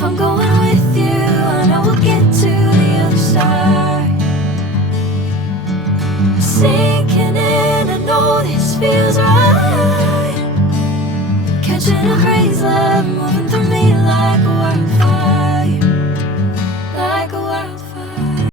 If I'm going with you, I know we'll get to the other side. Sinking in, I know this feels right. Catching a crazy love, moving